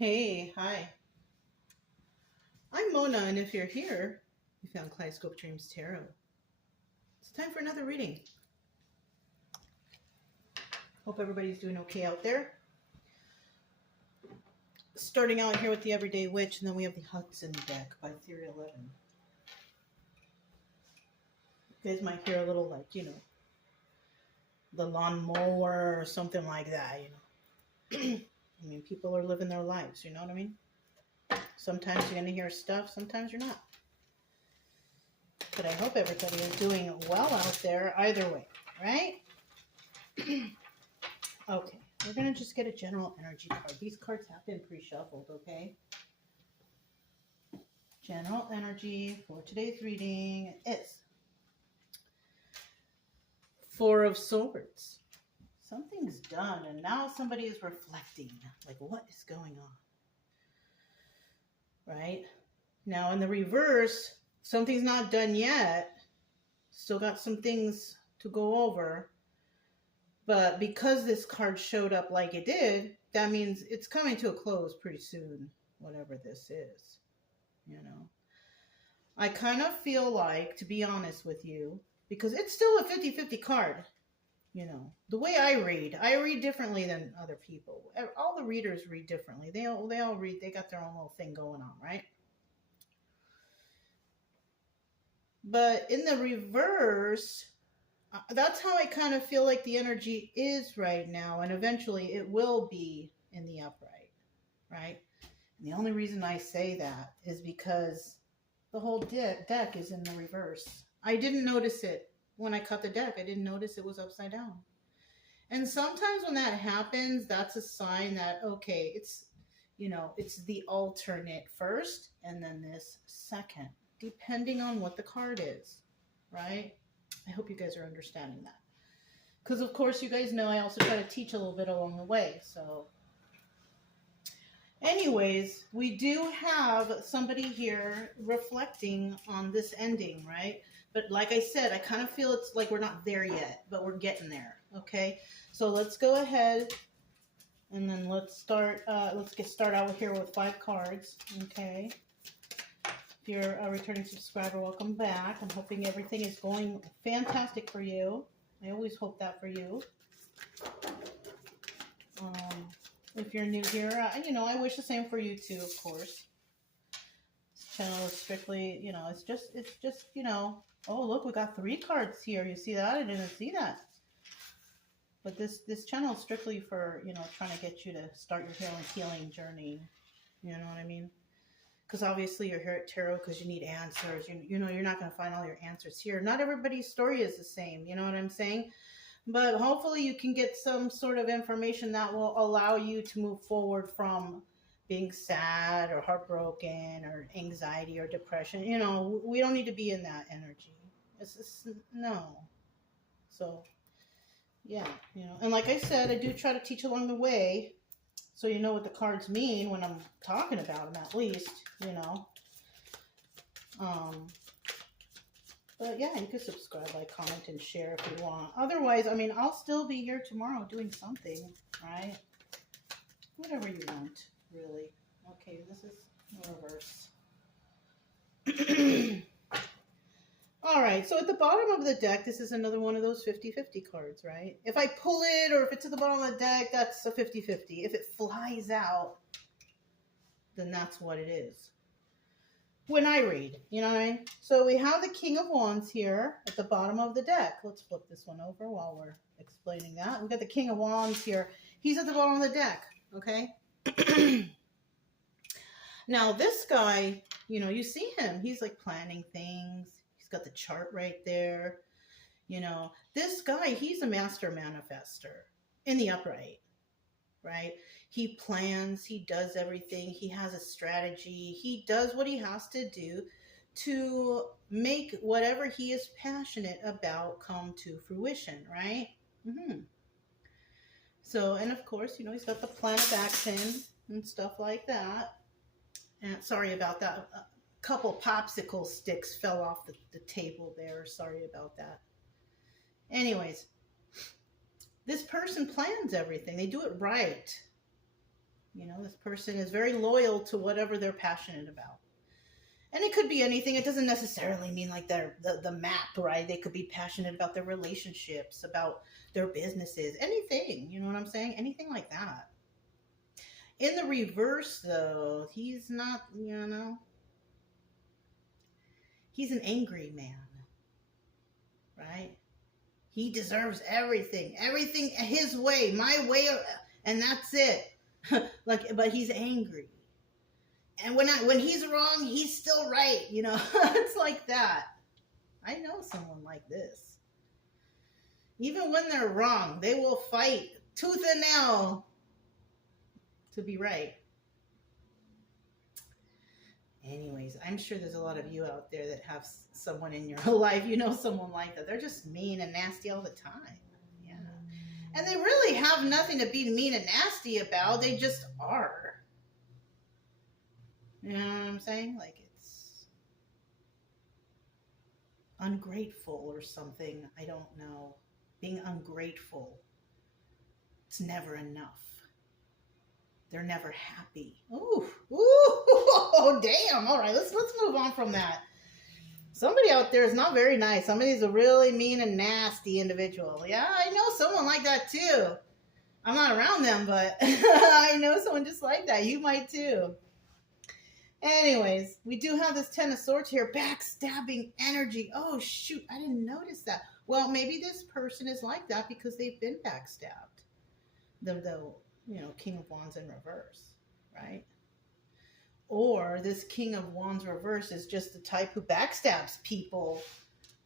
Hey, hi. I'm Mona, and if you're here, you found Kaleidoscope Dreams Tarot. It's time for another reading. Hope everybody's doing okay out there. Starting out here with the Everyday Witch, and then we have the Hudson deck by Theory 11. You guys might hear a little, the lawnmower or something like that, I mean, people are living their lives, you know what I mean? Sometimes you're going to hear stuff, sometimes you're not. But I hope everybody is doing well out there either way, right? Okay, we're going to just get a general energy card. These cards have been pre-shuffled, okay? General energy for today's reading is Four of Swords. Something's done, and now somebody is reflecting. Like, what is going on? Right? Now, in the reverse, something's not done yet. Still got some things to go over. But because this card showed up like it did, that means it's coming to a close pretty soon, whatever this is. I kind of feel like, to be honest with you, because it's still a 50-50 card, the way I read differently than other people. All the readers read differently. They all read, they got their own little thing going on, right? But in the reverse, that's how I kind of feel like the energy is right now, and eventually it will be in the upright, right? And the only reason I say that is because the whole deck is in the reverse. I didn't notice it when I cut the deck. I didn't notice it was upside down. And sometimes when that happens, that's a sign that, okay, it's the alternate first and then this second, depending on what the card is, right? I hope you guys are understanding that. Because, of course, you guys know I also try to teach a little bit along the way. So, anyways, we do have somebody here reflecting on this ending, right? But like I said, I kind of feel it's like we're not there yet, but we're getting there, okay? So let's go ahead and then let's start. Let's get started out here with 5 cards, okay? If you're a returning subscriber, welcome back. I'm hoping everything is going fantastic for you. I always hope that for you. If you're new here, I wish the same for you too, of course. This channel is strictly, it's just, oh, look, we got 3 cards here. You see that? I didn't see that. But this channel is strictly for, trying to get you to start your healing journey. You know what I mean? Because obviously you're here at Tarot because you need answers. You're not going to find all your answers here. Not everybody's story is the same. You know what I'm saying? But hopefully you can get some sort of information that will allow you to move forward from being sad or heartbroken or anxiety or depression. We don't need to be in that energy. No. So, yeah, And like I said, I do try to teach along the way. So you know what the cards mean when I'm talking about them, at least, But yeah, you can subscribe, like, comment, and share if you want. Otherwise, I'll still be here tomorrow doing something, right? Whatever you want, really. Okay, this is reverse. All right, so at the bottom of the deck, this is another one of those 50-50 cards, right? If I pull it or if it's at the bottom of the deck, that's a 50-50. If it flies out, then that's what it is. When I read, you know what I mean? So we have the King of Wands here at the bottom of the deck. Let's flip this one over while we're explaining that. We've got the King of Wands here. He's at the bottom of the deck, okay? Now, this guy, you see him. He's, like, planning things. He's got the chart right there. This guy, he's a master manifester in the upright, right? He plans, he does everything, he has a strategy, he does what he has to do to make whatever he is passionate about come to fruition, right? So, and of course, he's got the plan of action and stuff like that. And sorry about that. A couple popsicle sticks fell off the table there. Sorry about that. Anyways, this person plans everything. They do it right. You know, this person is very loyal to whatever they're passionate about. And it could be anything. It doesn't necessarily mean like they're the map, right? They could be passionate about their relationships, about their businesses, anything. You know what I'm saying? Anything like that. In the reverse, though, he's not, you know, he's an angry man, right? He deserves everything, everything his way, my way, and that's it. Like, but he's angry. And when he's wrong, he's still right, you know. It's like that. I know someone like this. Even when they're wrong, they will fight tooth and nail to be right. Anyways, I'm sure there's a lot of you out there that have someone in your life, you know, someone like that. They're just mean and nasty all the time. Yeah. And they really have nothing to be mean and nasty about. They just are. You know what I'm saying? Like, it's ungrateful or something. I don't know. Being ungrateful. It's never enough. They're never happy. Ooh, oh, damn. All right, let's move on from that. Somebody out there is not very nice. Somebody's a really mean and nasty individual. Yeah, I know someone like that too. I'm not around them, but I know someone just like that. You might too. Anyways, we do have this Ten of Swords here. Backstabbing energy. Oh, shoot. I didn't notice that. Well, maybe this person is like that because they've been backstabbed. The you know, King of Wands in reverse, right? Or this King of Wands reverse is just the type who backstabs people,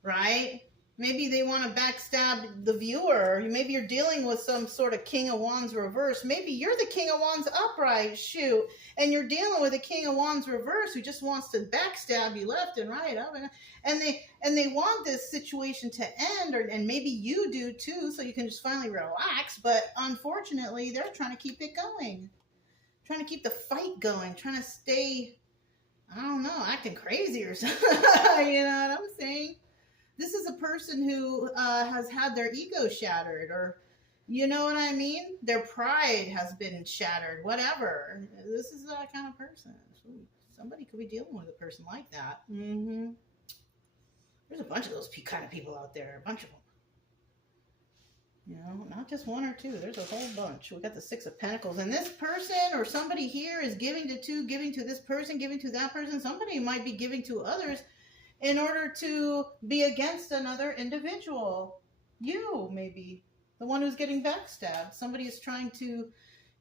right? Maybe they want to backstab the viewer. Maybe you're dealing with some sort of King of Wands reverse. Maybe you're the King of Wands upright, shoot, and you're dealing with a King of Wands reverse who just wants to backstab you left and right, up and they want this situation to end, and maybe you do too, so you can just finally relax. But unfortunately, they're trying to keep it going, trying to keep the fight going, trying to stay, I don't know, acting crazy or something. You know what I'm saying? This is a person who has had their ego shattered, or, you know what I mean? Their pride has been shattered, whatever. This is that kind of person. Somebody could be dealing with a person like that. Mm-hmm. There's a bunch of those kind of people out there, a bunch of them. You know, not just one or two. There's a whole bunch. We got the Six of Pentacles. And this person or somebody here is giving to two, giving to this person, giving to that person. Somebody might be giving to others in order to be against another individual. You, maybe. The one who's getting backstabbed. Somebody is trying to,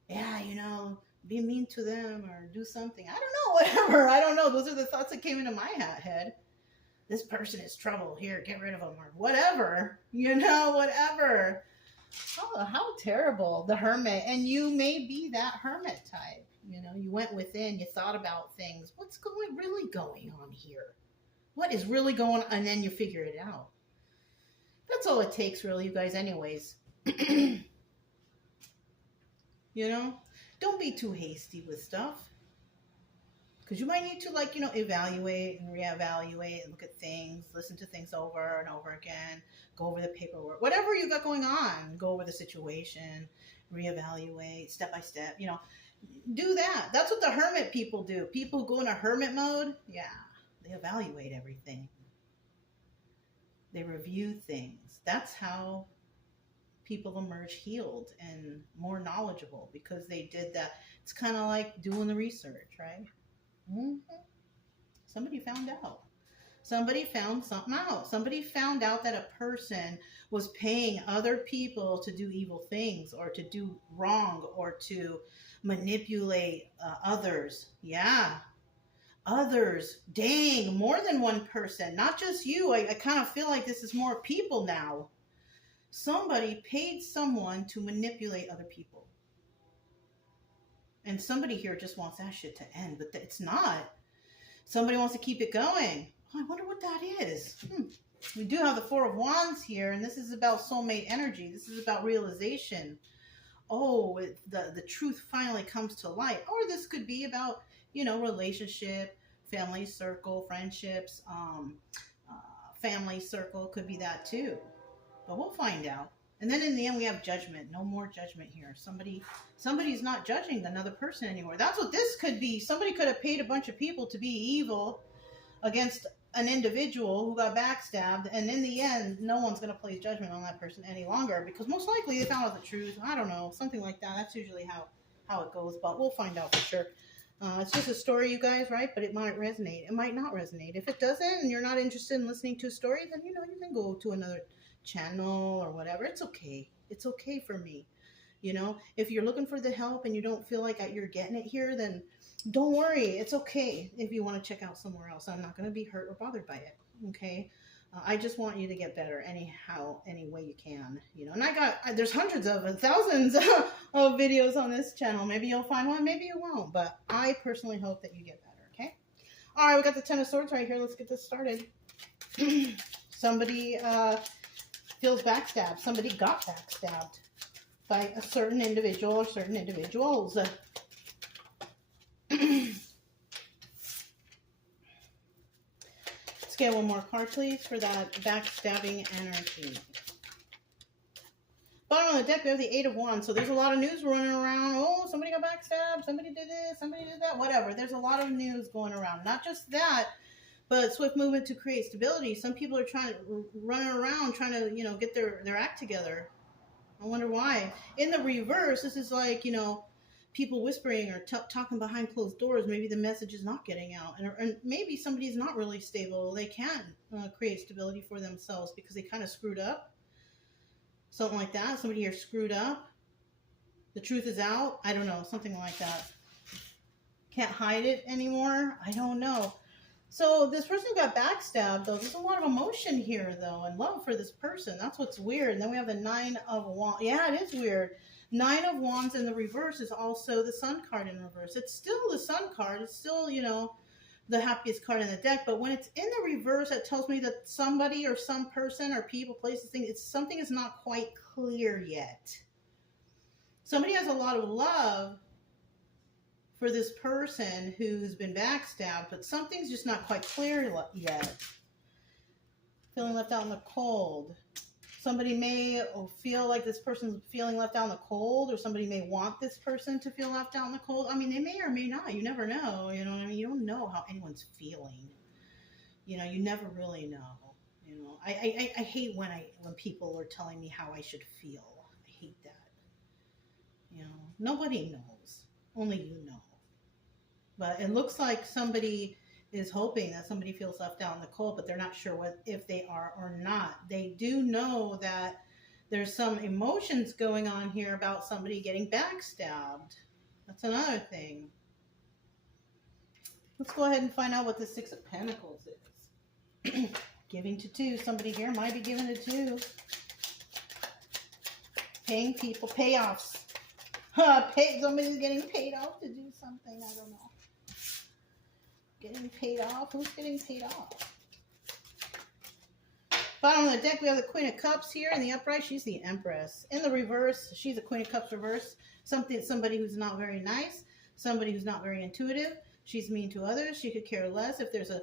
yeah, you know, be mean to them or do something. I don't know, whatever. I don't know. Those are the thoughts that came into my head. This person is trouble. Here, get rid of them or whatever. You know, whatever. Oh, how terrible. The Hermit. And you may be that Hermit type. You know, you went within, you thought about things. What's really going on here? What is really going on? And then you figure it out. That's all it takes, really, you guys, anyways. You know, don't be too hasty with stuff. Because you might need to, like, you know, evaluate and reevaluate and look at things, listen to things over and over again, go over the paperwork, whatever you got going on, go over the situation, reevaluate step by step, you know, do that. That's what the hermit people do. People who go in a hermit mode, yeah, they evaluate everything. They review things. That's how people emerge healed and more knowledgeable, because they did that. It's kind of like doing the research, right? Mm-hmm. Somebody found out. Somebody found something out. Somebody found out that a person was paying other people to do evil things or to do wrong or to manipulate others. Yeah. Others. Dang, more than one person. Not just you. I kind of feel like this is more people now. Somebody paid someone to manipulate other people. And somebody here just wants that shit to end, but it's not. Somebody wants to keep it going. Oh, I wonder what that is. We do have the Four of Wands here, and this is about soulmate energy. This is about realization. Oh, the truth finally comes to light. Or this could be about, you know, relationship, family circle, friendships, family circle. Could be that too. But we'll find out. And then in the end, we have judgment. No more judgment here. Somebody's not judging another person anymore. That's what this could be. Somebody could have paid a bunch of people to be evil against an individual who got backstabbed, and in the end, no one's going to place judgment on that person any longer because most likely they found out the truth. I don't know, something like that. That's usually how it goes, but we'll find out for sure. It's just a story, you guys, right? But it might resonate. It might not resonate. If it doesn't, and you're not interested in listening to a story, then you can go to another channel or whatever. It's okay. It's okay for me. If you're looking for the help and you don't feel like you're getting it here, then don't worry. It's okay if you want to check out somewhere else. I'm not going to be hurt or bothered by it. Okay. I just want you to get better anyhow, any way you can, and there's hundreds of thousands of videos on this channel. Maybe you'll find one, maybe you won't, but I personally hope that you get better. Okay. All right. We got the 10 of Swords right here. Let's get this started. Somebody, feels backstabbed. Somebody got backstabbed by a certain individual or certain individuals. Let's get one more card, please, for that backstabbing energy. Bottom of the deck, we have the 8 of Wands. So there's a lot of news running around. Oh, somebody got backstabbed. Somebody did this. Somebody did that. Whatever. There's a lot of news going around. Not just that, but swift movement to create stability. Some people are running around trying to, get their act together. I wonder why. In the reverse, this is like, people whispering or talking behind closed doors. Maybe the message is not getting out. And maybe somebody's not really stable. They can create stability for themselves because they kind of screwed up. Something like that. Somebody here screwed up. The truth is out. I don't know. Something like that. Can't hide it anymore. I don't know. So this person got backstabbed, though. There's a lot of emotion here, though, and love for this person. That's what's weird. And then we have the 9 of Wands. Yeah, it is weird. 9 of Wands in the reverse is also the Sun card in reverse. It's still the Sun card. It's still, the happiest card in the deck. But when it's in the reverse, it tells me that somebody or some person or people, places, things, something is not quite clear yet. Somebody has a lot of love for this person who's been backstabbed, but something's just not quite clear yet. Feeling left out in the cold. Somebody may feel like this person's feeling left out in the cold, or somebody may want this person to feel left out in the cold. I mean, they may or may not. You never know. You know what I mean? You don't know how anyone's feeling. You never really know. I hate when people are telling me how I should feel. I hate that. Nobody knows. Only you know. But it looks like somebody is hoping that somebody feels left out in the cold, but they're not sure if they are or not. They do know that there's some emotions going on here about somebody getting backstabbed. That's another thing. Let's go ahead and find out what the 6 of Pentacles is. Giving to 2. Somebody here might be giving to 2. Paying people. Payoffs. Somebody's getting paid off to do something. I don't know. Getting paid off? Who's getting paid off? Bottom of the deck, we have the Queen of Cups here. In the upright, she's the Empress. In the reverse, she's the Queen of Cups reverse. Somebody who's not very nice. Somebody who's not very intuitive. She's mean to others. She could care less if there's a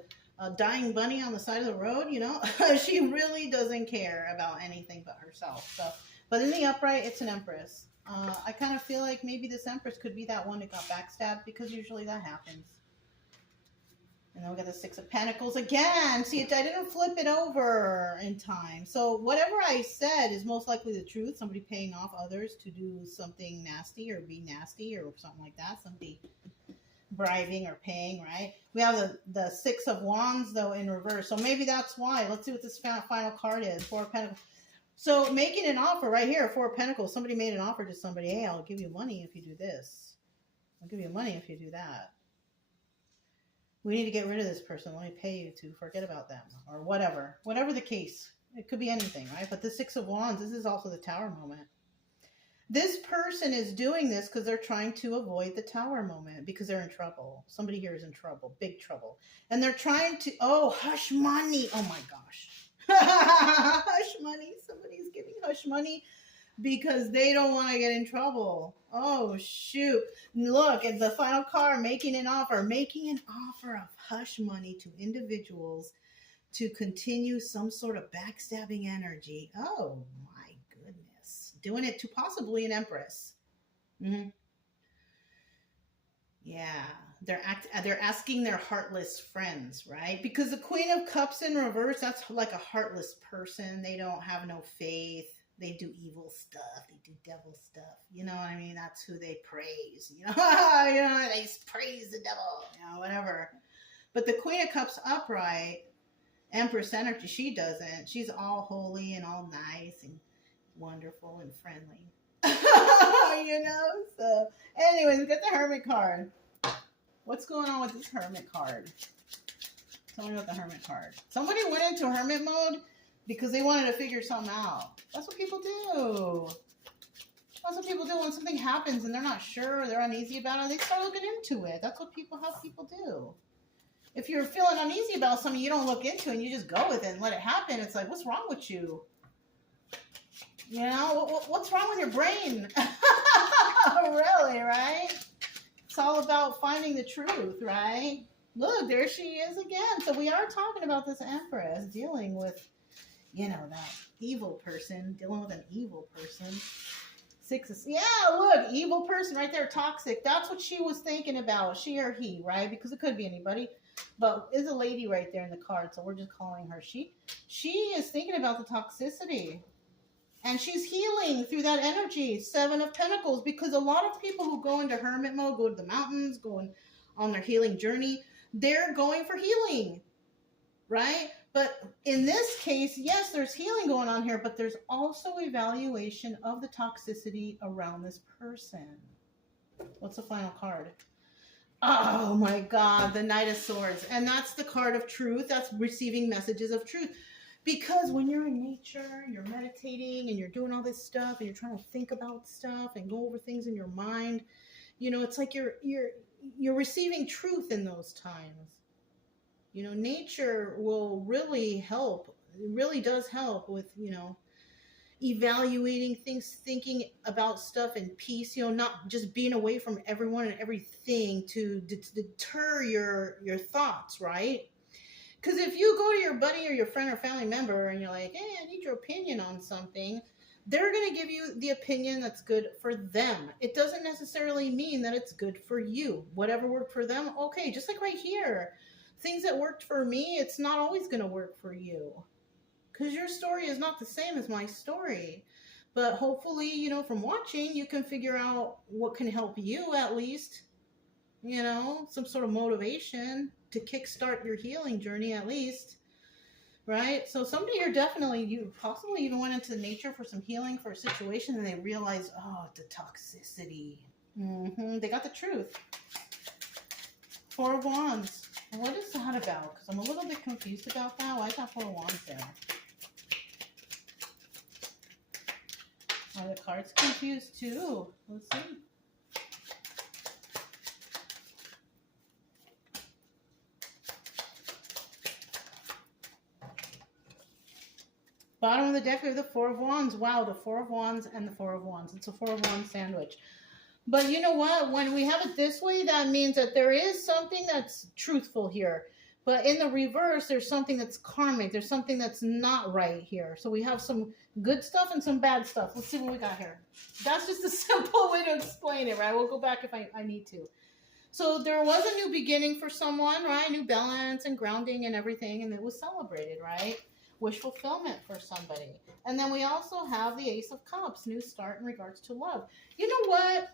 dying bunny on the side of the road, She really doesn't care about anything but herself. But in the upright, it's an Empress. I kind of feel like maybe this Empress could be that one that got backstabbed, because usually that happens. And then we got the 6 of Pentacles again. See, I didn't flip it over in time. So whatever I said is most likely the truth. Somebody paying off others to do something nasty or be nasty or something like that. Somebody bribing or paying, right? We have the 6 of Wands, though, in reverse. So maybe that's why. Let's see what this final card is. 4 of Pentacles. So making an offer right here, 4 of Pentacles. Somebody made an offer to somebody. Hey, I'll give you money if you do this. I'll give you money if you do that. We need to get rid of this person. Let me pay you to forget about them, or whatever. Whatever the case. It could be anything, right? But the 6 of Wands, this is also the Tower moment. This person is doing this because they're trying to avoid the Tower moment, because they're in trouble. Somebody here is in trouble, big trouble. And they're trying to, hush money. Oh my gosh. Hush money. Somebody's giving hush money because they don't want to get in trouble. Oh, shoot. Look, at the final card, making an offer of hush money to individuals to continue some sort of backstabbing energy. Oh, my goodness. doing it to possibly an Empress. Hmm. Yeah, they're asking their heartless friends, right? Because the Queen of Cups in reverse, that's like a heartless person. They don't have no faith. They do evil stuff. They do devil stuff. You know what I mean? That's who they praise. You know, they praise the devil. You know, whatever. But the Queen of Cups upright, Empress energy, she doesn't. She's all holy and all nice and wonderful and friendly. You know? So, anyways, we got the Hermit card. What's going on with this Hermit card? Tell me about the Hermit card. Somebody went into Hermit mode because they wanted to figure something out. That's what people do. That's what people do when something happens and they're not sure, they're uneasy about it. They start looking into it. That's what how people do. If you're feeling uneasy about something you don't look into and you just go with it and let it happen, it's like, what's wrong with you? You know, what's wrong with your brain? Really, right? It's all about finding the truth, right? Look, there she is again. So we are talking about this Empress dealing with, you know, that evil person, dealing with an evil person. Yeah, look, evil person right there, toxic. That's what she was thinking about, she or he, right? Because it could be anybody. But is a lady right there in the card, so we're just calling her she. She is thinking about the toxicity. And she's healing through that energy, 7 of Pentacles, because a lot of people who go into hermit mode, go to the mountains, going on their healing journey, they're going for healing, right? But in this case, yes, there's healing going on here, but there's also evaluation of the toxicity around this person. What's the final card? Oh my God, the Knight of Swords. And that's the card of truth. That's receiving messages of truth. Because when you're in nature, you're meditating and you're doing all this stuff and you're trying to think about stuff and go over things in your mind, you know, it's like you're receiving truth in those times. You know, nature will really help. It really does help with, you know, evaluating things, thinking about stuff in peace, you know, not just being away from everyone and everything to deter your thoughts, right? Because if you go to your buddy or your friend or family member and you're like, hey, I need your opinion on something, they're going to give you the opinion that's good for them. It doesn't necessarily mean that it's good for you. Whatever worked for them, okay, just like right here. Things that worked for me, it's not always going to work for you. Because your story is not the same as my story. But hopefully, you know, from watching, you can figure out what can help you at least. You know, some sort of motivation to kickstart your healing journey at least, right? So somebody here definitely, you possibly even went into nature for some healing for a situation and they realized, oh, the toxicity. They got the truth. 4 of Wands. What is that about? Because I'm a little bit confused about that. Why is that 4 of Wands there? Are the cards confused too? Let's see. Bottom of the deck, we have the 4 of Wands. Wow, the 4 of Wands and the 4 of Wands. It's a 4 of Wands sandwich. But you know what? When we have it this way, that means that there is something that's truthful here. But in the reverse, there's something that's karmic. There's something that's not right here. So we have some good stuff and some bad stuff. Let's see what we got here. That's just a simple way to explain it, right? We'll go back if I need to. So there was a new beginning for someone, right? New balance and grounding and everything. And it was celebrated, right? Wish fulfillment for somebody. And then we also have the Ace of Cups, new start in regards to love. You know what?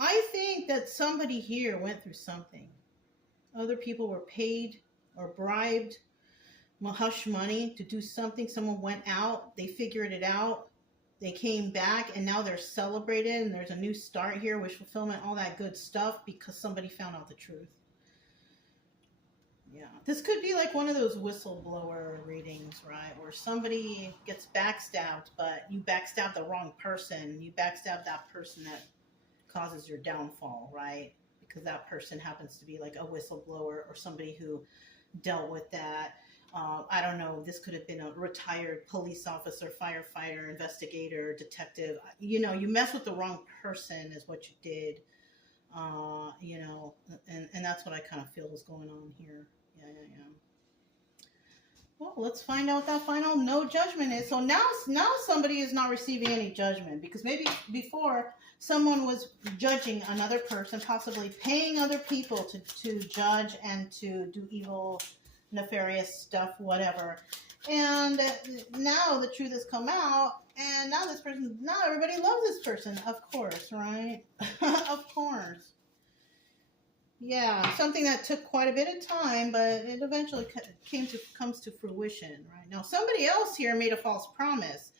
I think that somebody here went through something. Other people were paid or bribed, hush money to do something. Someone went out, they figured it out, they came back, and now they're celebrated, and there's a new start here, wish fulfillment, all that good stuff, because somebody found out the truth. Yeah, this could be like one of those whistleblower readings, right? Where somebody gets backstabbed, but you backstab the wrong person. You backstab that person that causes your downfall, right? Because that person happens to be like a whistleblower or somebody who dealt with that. I don't know. This could have been a retired police officer, firefighter, investigator, detective. You know, you mess with the wrong person is what you did. You know, and that's what I kind of feel is going on here. Yeah. Well, let's find out what that final no judgment is. So now somebody is not receiving any judgment, because maybe before someone was judging another person, possibly paying other people to judge and to do evil, nefarious stuff, whatever. And now the truth has come out, and now everybody loves this person, of course, right? Of course. Yeah, something that took quite a bit of time, but it eventually comes to fruition, right? Now, somebody else here made a false promise,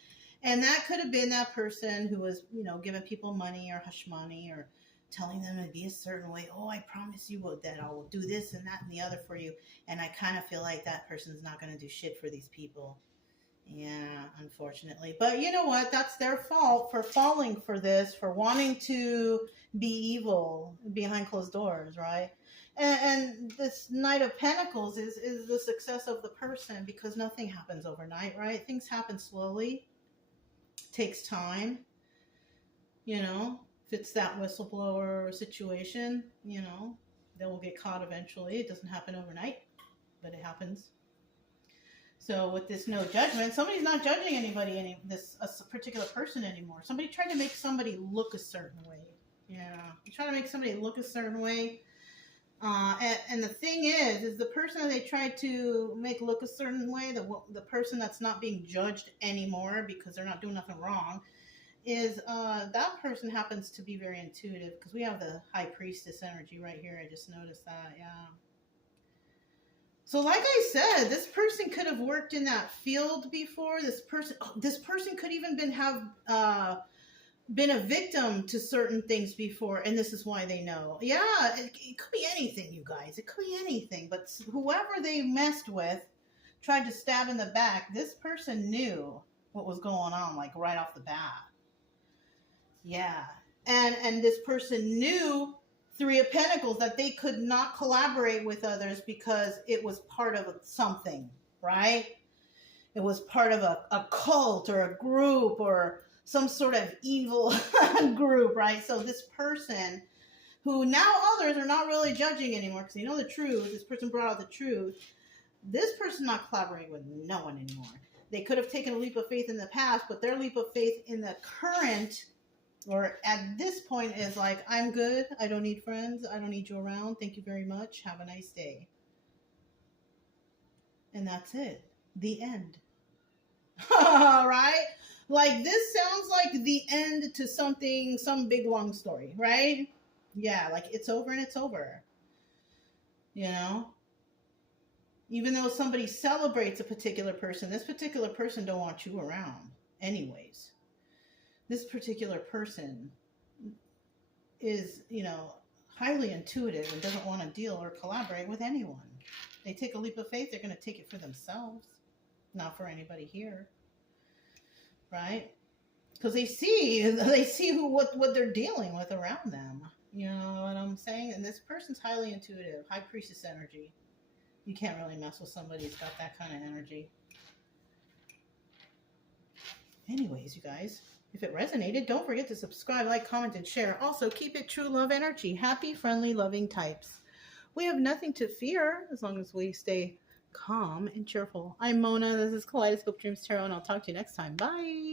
and that could have been that person who was, giving people money or hush money, or telling them to be a certain way. Oh, I promise you that I will do this and that and the other for you. And I kind of feel like that person's not going to do shit for these people. Yeah, unfortunately. But you know what? That's their fault for falling for this, for wanting to be evil behind closed doors, right? And this Knight of Pentacles is the success of the person, because nothing happens overnight, right? Things happen slowly. Takes time. If it's that whistleblower situation, they will get caught eventually. It doesn't happen overnight, but it happens. So with this no judgment, somebody's not judging anybody, a particular person anymore. Somebody tried to make somebody look a certain way. Yeah, you try to make somebody look a certain way. And the thing is the person that they tried to make look a certain way, the person that's not being judged anymore because they're not doing nothing wrong, is that person happens to be very intuitive, because we have the High Priestess energy right here. I just noticed that, yeah. So like I said, this person could have worked in that field before. This person could even been a victim to certain things before, and this is why they know. Yeah, it could be anything, you guys. It could be anything. But whoever they messed with tried to stab in the back. This person knew what was going on, like right off the bat. Yeah, and this person knew, Three of Pentacles, that they could not collaborate with others because it was part of something, right? It was part of a cult or a group or some sort of evil group, right? So this person, who now others are not really judging anymore because they know the truth, this person brought out the truth, this person not collaborating with no one anymore. They could have taken a leap of faith in the past, but their leap of faith in the current, or at this point, is like, I'm good. I don't need friends. I don't need you around. Thank you very much. Have a nice day. And that's it. The end. Right? Like, this sounds like the end to something, some big long story, right? Yeah, like it's over and it's over. Even though somebody celebrates a particular person, this particular person don't want you around anyways. This particular person is, highly intuitive and doesn't want to deal or collaborate with anyone. They take a leap of faith, they're going to take it for themselves, not for anybody here, right? Because they see what they're dealing with around them. You know what I'm saying? And this person's highly intuitive, High Priestess energy. You can't really mess with somebody who's got that kind of energy. Anyways, you guys, if it resonated, don't forget to subscribe, like, comment, and share. Also, keep it true love energy. Happy, friendly, loving types. We have nothing to fear as long as we stay calm and cheerful. I'm Mona. This is Kaleidoscope Dreams Tarot, and I'll talk to you next time. Bye.